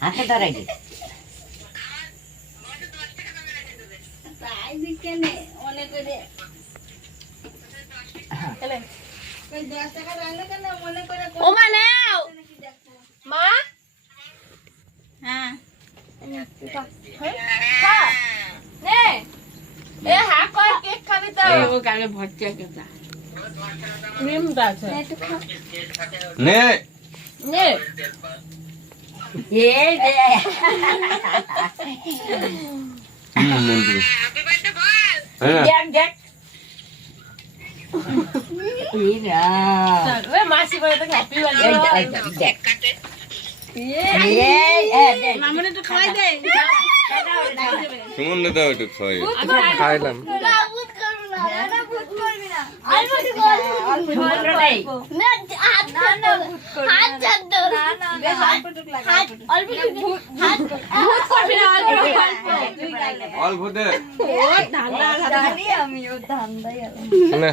হাতে ধরে গে ও মা নাও মা হ্যাঁ নে এ হা কর কেক খাবি তো ও গালে ভর্তি আছে ক্রিমটা আছে নে নে এ দে হ্যাপি বার্থডে বল দেখ দেখ ইরা ওই মাসি বলে তো হ্যাপি বার্থডে দেখ কাটে মামুনি তো খাওয়াই দে সুমন দাদা একটু খাইলাম ভূত করবি না না ভূত করবি না আর ভূত করবি না হাত ছাড় দাও না হাত অল্প ভূত করবি না অল্প দে ও ধান্দা আমি ও ধান্দাই না